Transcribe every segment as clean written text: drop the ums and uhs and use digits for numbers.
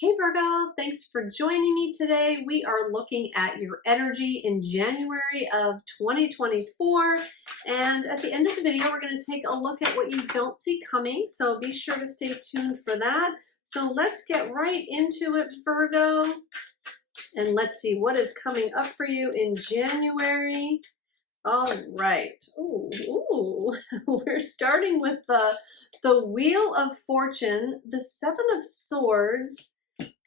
Hey Virgo, thanks for joining me today. We are looking at your energy in January of 2024. And at the end of the video, we're going to take a look at what you don't see coming. So be sure to stay tuned for that. So let's get right into it, Virgo. And let's see what is coming up for you in January. All right. Ooh. We're starting with the Wheel of Fortune, the Seven of Swords,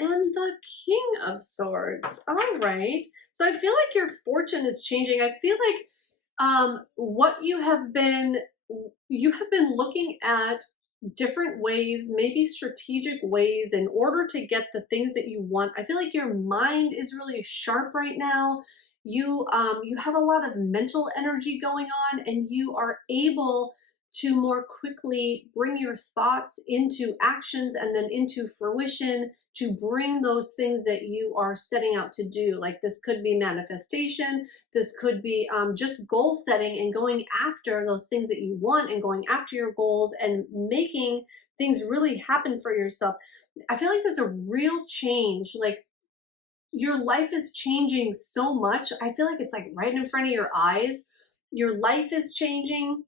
and the King of Swords. All right. So I feel like your fortune is changing. I feel like what you have been looking at different ways, maybe strategic ways in order to get the things that you want. I feel like your mind is really sharp right now. You have a lot of mental energy going on, and you are able to more quickly bring your thoughts into actions and then into fruition to bring those things that you are setting out to do. Like this could be manifestation, this could be just goal setting and going after those things that you want and going after your goals and making things really happen for yourself. I feel like there's a real change. Like your life is changing so much. I feel like it's like right in front of your eyes. Your life is changing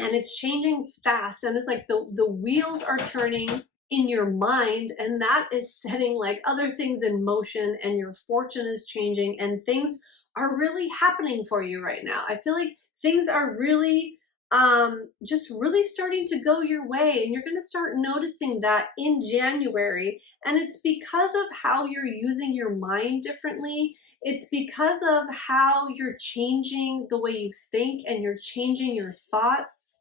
and it's changing fast. And it's like the wheels are turning in your mind, and that is setting like other things in motion, and your fortune is changing and things are really happening for you right now. I feel like things are really just really starting to go your way, and you're going to start noticing that in January. And it's because of how you're using your mind differently. It's because of how you're changing the way you think and you're changing your thoughts.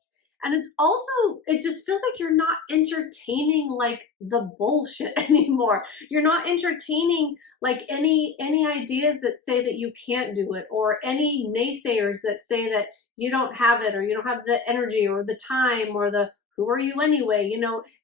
And it's also, it just feels like you're not entertaining like the bullshit anymore. You're not entertaining like any ideas that say that you can't do it, or any naysayers that say that you don't have it, or you don't have the energy or the time, or the who are you anyway,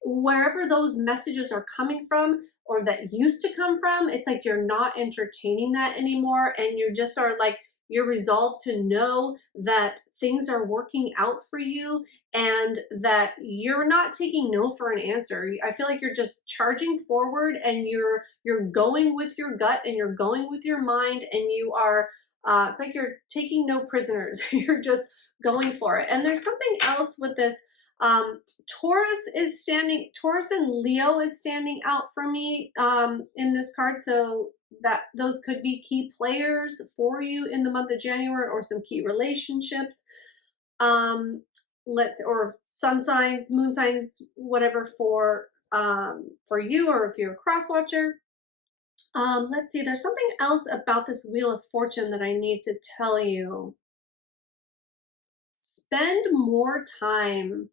wherever those messages are coming from or that used to come from, it's like you're not entertaining that anymore, and you just are like, you're resolved to know that things are working out for you and that you're not taking no for an answer. I feel like you're just charging forward, and you're going with your gut and you're going with your mind, and you are it's like you're taking no prisoners. You're just going for it. And there's something else with this. Taurus and Leo is standing out for me in this card. So that those could be key players for you in the month of January, or some key relationships. Or sun signs, moon signs, whatever for you, or if you're a cross watcher. Let's see, there's something else about this Wheel of Fortune that I need to tell you. Spend more time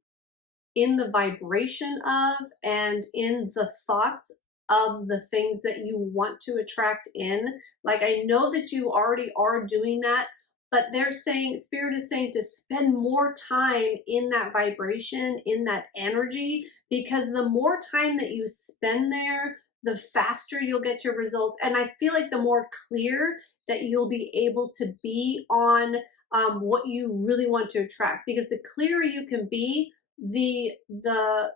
in the vibration of and in the thoughts of the things that you want to attract in. Like, I know that you already are doing that, but they're saying, Spirit is saying to spend more time in that vibration, in that energy, because the more time that you spend there, the faster you'll get your results. And I feel like the more clear that you'll be able to be on what you really want to attract, because the clearer you can be, the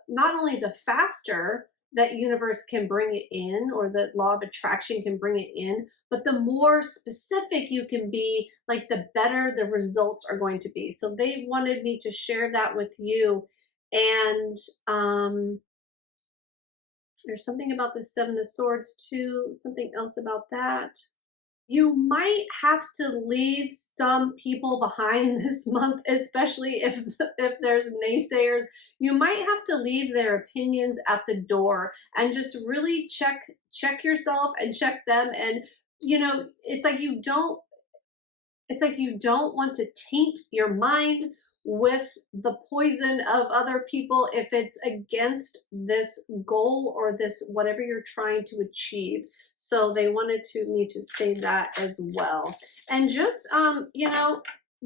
not only the faster that universe can bring it in, or the law of attraction can bring it in, but the more specific you can be, like the better the results are going to be. So they wanted me to share that with you. And there's something about the Seven of Swords too, something else about that. You might have to leave some people behind this month, especially if there's naysayers. You might have to leave their opinions at the door and just really check yourself and check them. And it's like you don't want to taint your mind with the poison of other people if it's against this goal or this whatever you're trying to achieve. So they wanted me to say that as well. And just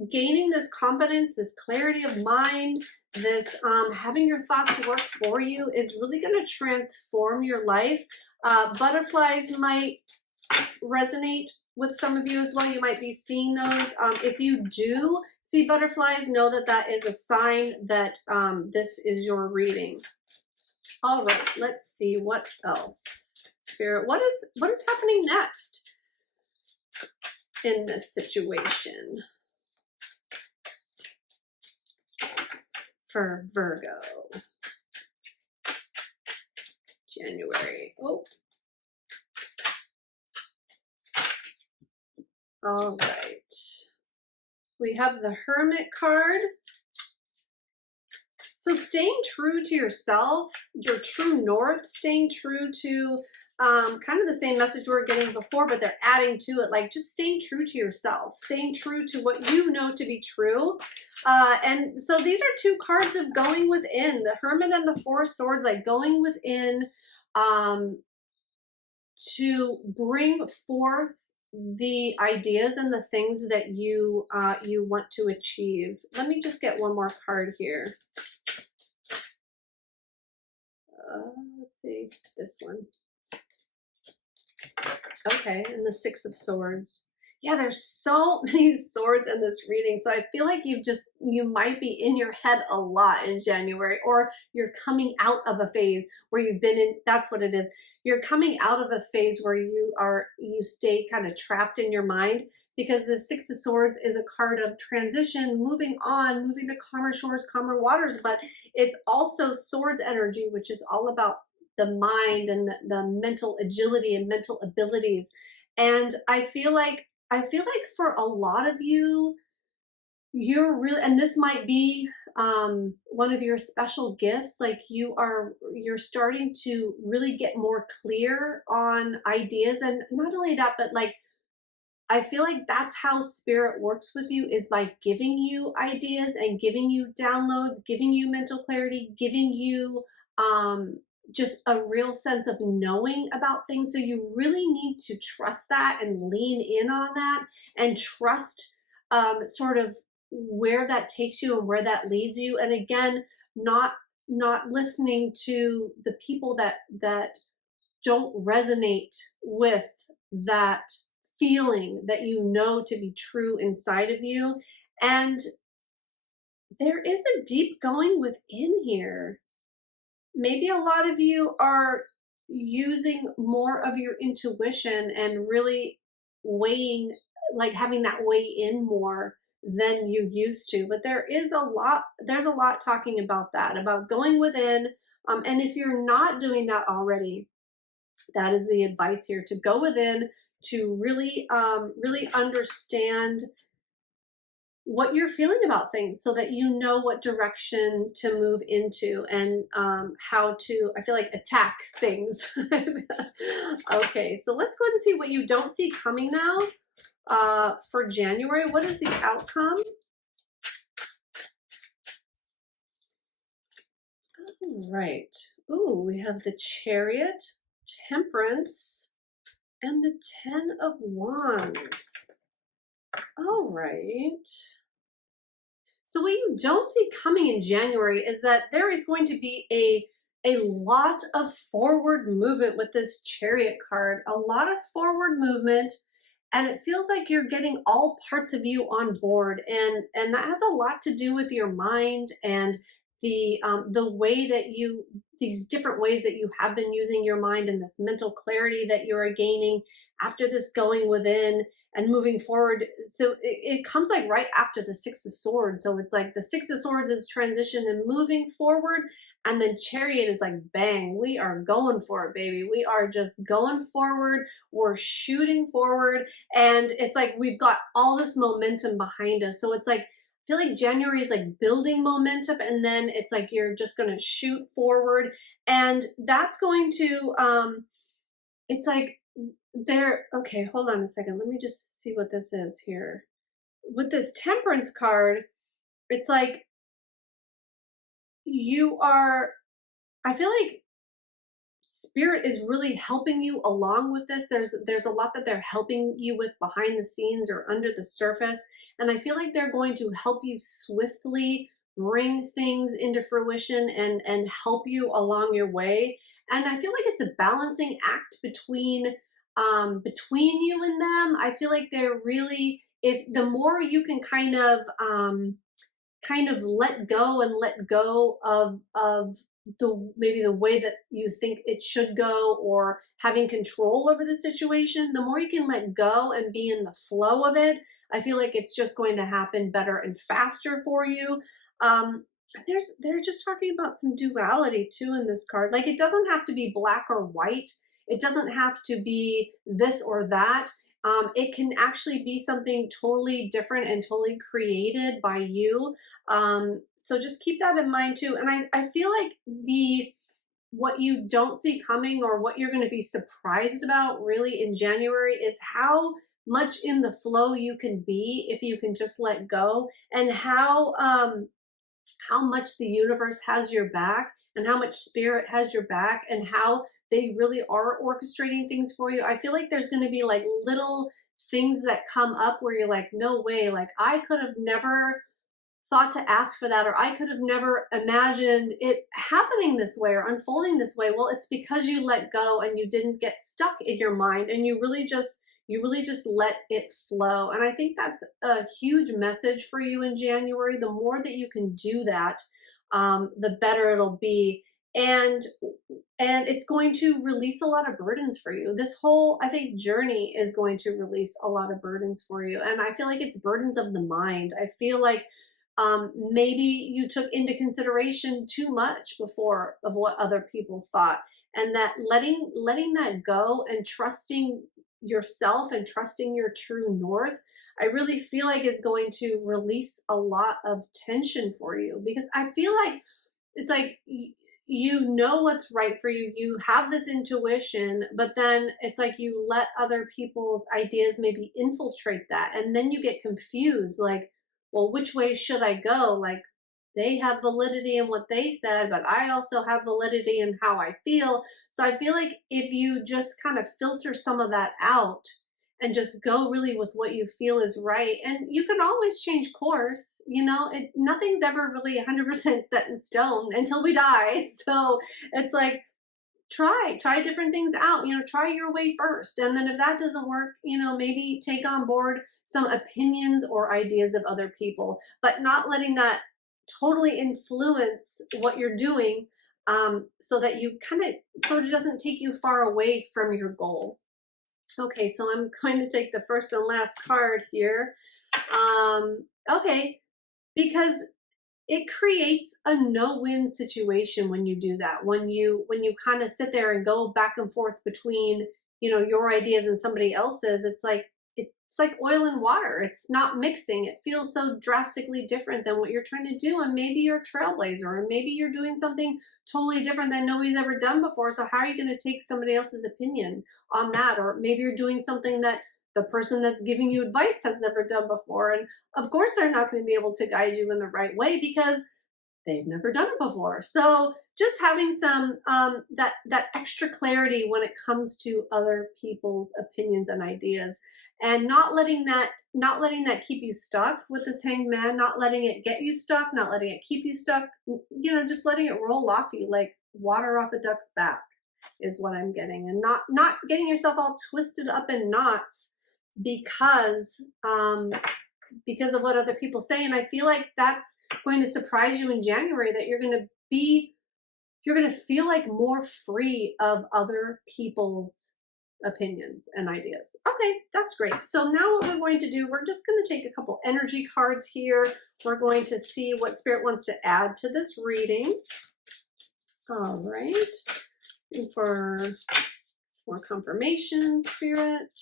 gaining this confidence, this clarity of mind, this having your thoughts work for you is really going to transform your life. Butterflies might resonate with some of you as well. You might be seeing those. If you do see butterflies, know that that is a sign that this is your reading. All right, let's see what else. Spirit, what is happening next in this situation for Virgo? January. Oh. All right. We have the Hermit card. So staying true to yourself, your true north, staying true to kind of the same message we were getting before, but they're adding to it, like just staying true to yourself, staying true to what you know to be true. And so these are two cards of going within, the Hermit and the Four of Swords, like going within to bring forth the ideas and the things that you you want to achieve. Let me just get one more card here. Let's see, this one. Okay, and the Six of Swords. Yeah, there's so many swords in this reading. So I feel like you might be in your head a lot in January, or you're coming out of a phase where you've been in, that's what it is. You're coming out of a phase where you stay kind of trapped in your mind, because the Six of Swords is a card of transition, moving on, moving to calmer shores, calmer waters, but it's also swords energy, which is all about the mind and the mental agility and mental abilities. And I feel like for a lot of you, you're really, and this might be one of your special gifts, like you're starting to really get more clear on ideas. And not only that, but like I feel like that's how Spirit works with you, is by giving you ideas and giving you downloads, giving you mental clarity, giving you just a real sense of knowing about things. So you really need to trust that and lean in on that and trust sort of where that takes you and where that leads you. And again, not listening to the people that don't resonate with that feeling that you know to be true inside of you. And there is a deep going within here. Maybe a lot of you are using more of your intuition and really weighing, like having that weigh in more than you used to. But there's a lot talking about that, about going within. And if you're not doing that already, that is the advice here, to go within, to really, really understand what you're feeling about things, so that you know what direction to move into and how to, I feel like, attack things. Okay, so let's go ahead and see what you don't see coming now for January. What is the outcome? All right. Ooh, we have the Chariot, Temperance, and the Ten of Wands. All right. So what you don't see coming in January is that there is going to be a lot of forward movement with this Chariot card, a lot of forward movement, and it feels like you're getting all parts of you on board, and that has a lot to do with your mind and the way that these different ways that you have been using your mind, and this mental clarity that you're gaining after this going within and moving forward. So it comes like right after the Six of Swords. So it's like the Six of Swords is transition and moving forward, and then Chariot is like, bang, we are going for it, baby. We are just going forward. We're shooting forward. And it's like we've got all this momentum behind us. So it's like, I feel like January is like building momentum, and then it's like you're just going to shoot forward. And that's going to, it's like, okay, hold on a second. Let me just see what this is here. With this Temperance card, it's like I feel like Spirit is really helping you along with this. There's a lot that they're helping you with behind the scenes or under the surface. And I feel like they're going to help you swiftly bring things into fruition and help you along your way. And I feel like it's a balancing act between you and them. I feel like they're really, if the more you can kind of let go of maybe the way that you think it should go, or having control over the situation, the more you can let go and be in the flow of it, I feel like it's just going to happen better and faster for you. Um, they're just talking about some duality too in this card. Like, it doesn't have to be black or white. It doesn't have to be this or that. It can actually be something totally different and totally created by you. So just keep that in mind too. And I feel like what you don't see coming, or what you're going to be surprised about really in January, is how much in the flow you can be if you can just let go, and how much the universe has your back, and how much spirit has your back, and how they really are orchestrating things for you. I feel like there's going to be like little things that come up where you're like, no way, like I could have never thought to ask for that, or I could have never imagined it happening this way or unfolding this way. Well, it's because you let go and you didn't get stuck in your mind, and you really just let it flow. And I think that's a huge message for you in January. The more that you can do that, the better it'll be. And it's going to release a lot of burdens for you. This whole, I think, journey is going to release a lot of burdens for you. And I feel like it's burdens of the mind. I feel like maybe you took into consideration too much before of what other people thought, and that letting that go and trusting yourself and trusting your true north, I really feel like is going to release a lot of tension for you, because I feel like it's like you know what's right for you. You have this intuition, but then it's like you let other people's ideas maybe infiltrate that. And then you get confused, like, well, which way should I go? Like, they have validity in what they said, but I also have validity in how I feel. So I feel like if you just kind of filter some of that out and just go really with what you feel is right, and you can always change course, nothing's ever really 100% set in stone until we die. So it's like, try different things out, try your way first. And then if that doesn't work, maybe take on board some opinions or ideas of other people, but not letting that totally influence what you're doing, so that so it doesn't take you far away from your goal. Okay, so I'm going to take the first and last card here. Okay, because it creates a no-win situation when you do that. When you kind of sit there and go back and forth between, your ideas and somebody else's, it's like oil and water. It's not mixing. It feels so drastically different than what you're trying to do. And maybe you're a trailblazer, and maybe you're doing something totally different that nobody's ever done before. So how are you going to take somebody else's opinion on that? Or maybe you're doing something that the person that's giving you advice has never done before. And of course, they're not going to be able to guide you in the right way because they've never done it before. So just having some that extra clarity when it comes to other people's opinions and ideas, and not letting that keep you stuck with this Hanged Man, not letting it get you stuck, not letting it keep you stuck, just letting it roll off you like water off a duck's back is what I'm getting. And not getting yourself all twisted up in knots because of what other people say. And I feel like that's going to surprise you in January, that you're going to feel like more free of other people's opinions and ideas. Okay, that's great. So now what we're going to do, we're just going to take a couple energy cards here. We're going to see what Spirit wants to add to this reading. All right. And for some more confirmation, Spirit,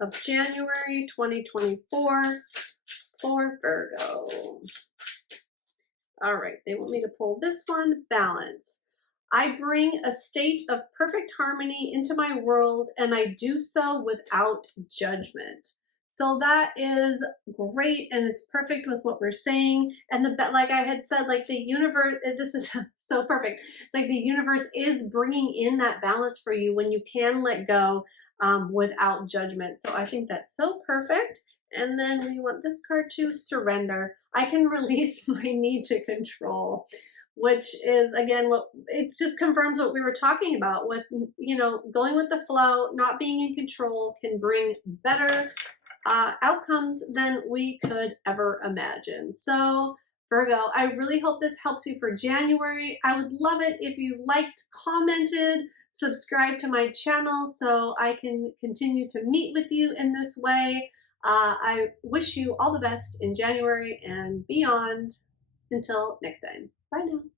of January 2024 for Virgo. All right, they want me to pull this one, balance. I bring a state of perfect harmony into my world, and I do so without judgment. So that is great, and it's perfect with what we're saying. And like I had said, like the universe, this is so perfect. It's like the universe is bringing in that balance for you when you can let go without judgment. So I think that's so perfect. And then we want this card to surrender. I can release my need to control, which is, again, what it just confirms what we were talking about with, going with the flow, not being in control can bring better outcomes than we could ever imagine. So Virgo, I really hope this helps you for January. I would love it if you liked, commented, subscribe to my channel so I can continue to meet with you in this way. I wish you all the best in January and beyond. Until next time. Bye now.